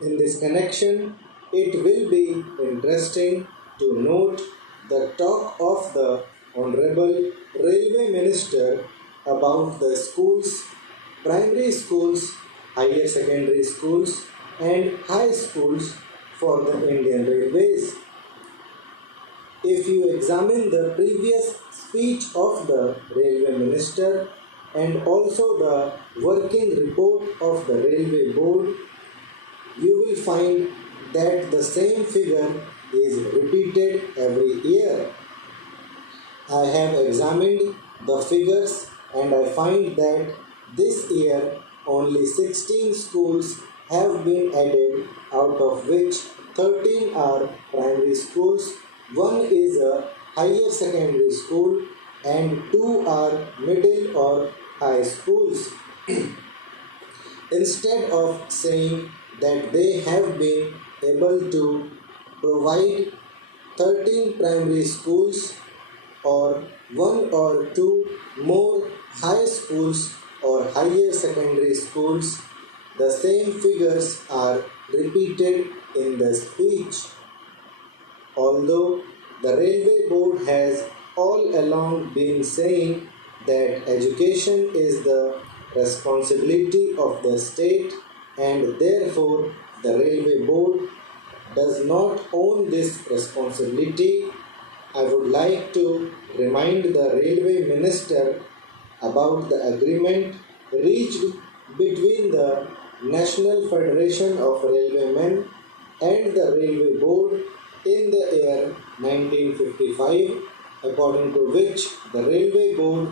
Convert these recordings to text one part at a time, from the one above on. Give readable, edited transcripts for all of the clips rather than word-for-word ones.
In this connection, it will be interesting to note the talk of the Honorable Railway Minister about the schools, primary schools, higher secondary schools, and high schools for the Indian Railways. If you examine the previous speech of the Railway Minister and also the working report of the Railway Board, you will find that the same figure is repeated every year. I have examined the figures and I find that this year only 16 schools have been added, out of which 13 are primary schools, one is a higher secondary school, and 2 are middle or high schools. Instead of saying that they have been able to provide 13 primary schools or one or two more high schools or higher secondary schools, the same figures are repeated in the speech. Although the Railway Board has all along been saying that education is the responsibility of the state and therefore the Railway Board does not own this responsibility, I would like to remind the Railway Minister about the agreement reached between the National Federation of Railwaymen and the Railway Board in the year 1955, according to which the Railway Board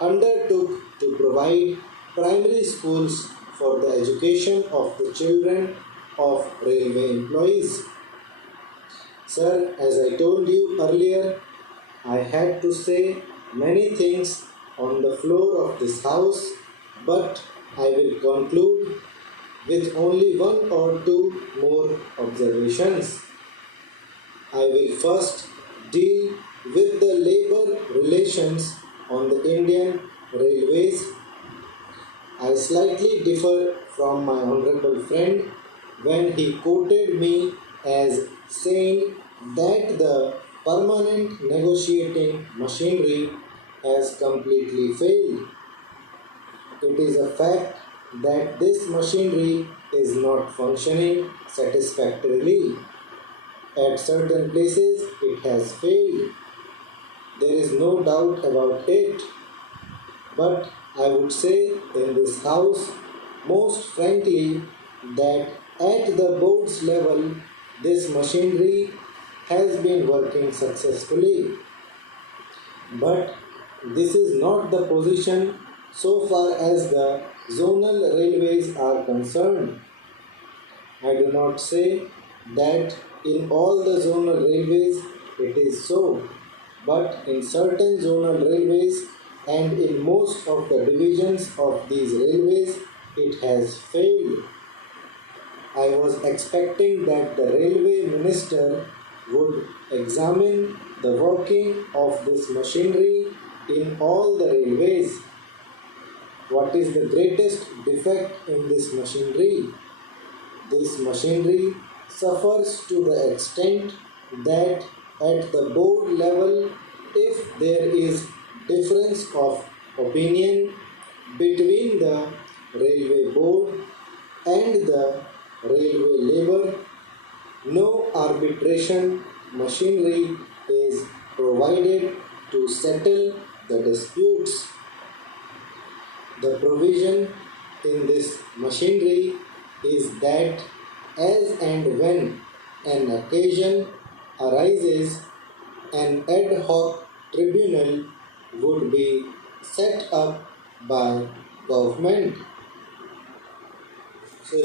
undertook to provide primary schools for the education of the children of railway employees. Sir, as I told you earlier, I had to say many things on the floor of this house, but I will conclude with only one or two more observations. I will first deal with the labor relations on the Indian Railways. I slightly differ from my honorable friend when he quoted me as saying that the permanent negotiating machinery has completely failed. It is a fact that this machinery is not functioning satisfactorily. At certain places, it has failed. There is no doubt about it. But I would say in this house, most frankly, that at the board's level, this machinery has been working successfully. But this is not the position so far as the zonal railways are concerned. I do not say that in all the zonal railways it is so, but in certain zonal railways and in most of the divisions of these railways it has failed. I was expecting that the railway minister would examine the working of this machinery in all the railways. What is the greatest defect in this machinery? This machinery suffers to the extent that at the board level, if there is difference of opinion between the railway board and the railway labor, no arbitration machinery is provided to settle the disputes. The provision in this machinery is that as and when an occasion arises, an ad hoc tribunal would be set up by government. So